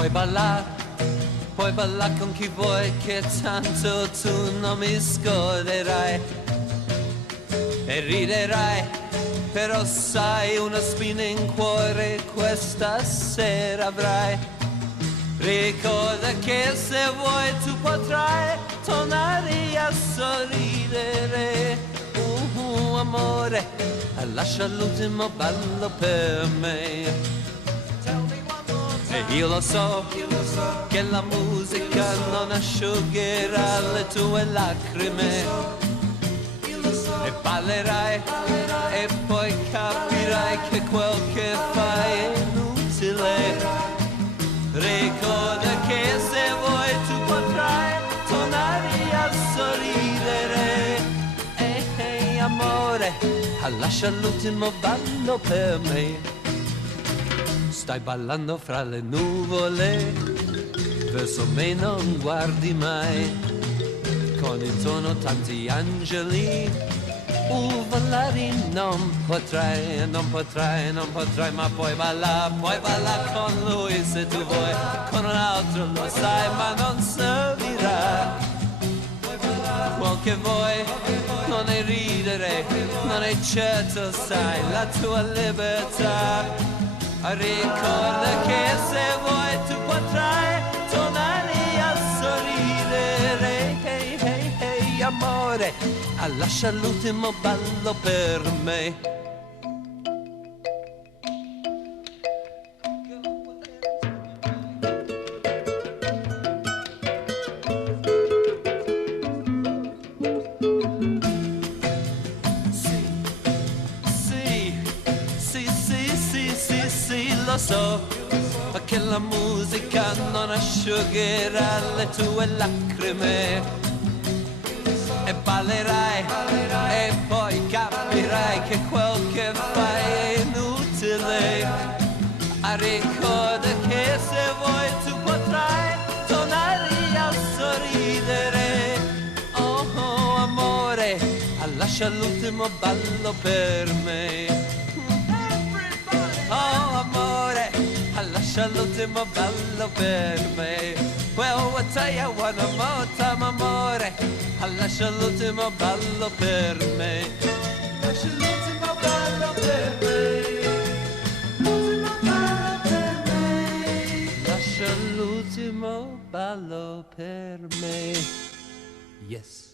puoi ballare con chi vuoi che tanto tu non mi scorderai e riderai, però sai una spina in cuore questa sera avrai. Ricorda che se vuoi tu potrai tornare a sorridere. Amore, lascia l'ultimo ballo per me. E io lo so che la musica non asciugherà le tue lacrime. E ballerai e poi capirai che quel che fai è inutile. Ricorda che se vuoi tu potrai tornare a sorridere. Ehi amore, lascia l'ultimo ballo per me. Stai ballando fra le nuvole, verso me non guardi mai, con intorno tanti angeli. Ballare non potrai, ma puoi ballare con lui se tu vuoi, con un altro lo sai, ma non servirà. Quel che vuoi non è ridere, non è certo, sai, la tua libertà. Ricorda che se vuoi tu potrai tornare a sorridere. Hey, hey, hey, amore, lascia l'ultimo ballo per me. Lo so che la musica non asciugherà le tue lacrime. E ballerai e poi capirai che quel che fai è inutile. Ricorda che se vuoi tu potrai tornare a sorridere. Oh amore, lascia l'ultimo ballo per me. Oh amore, lascia l'ultimo ballo per me. Well, I'll tell you one more time, amore, lascia l'ultimo ballo per me. Lascia l'ultimo ballo per me. L'ultimo ballo per me. Lascia l'ultimo ballo per me. Yes.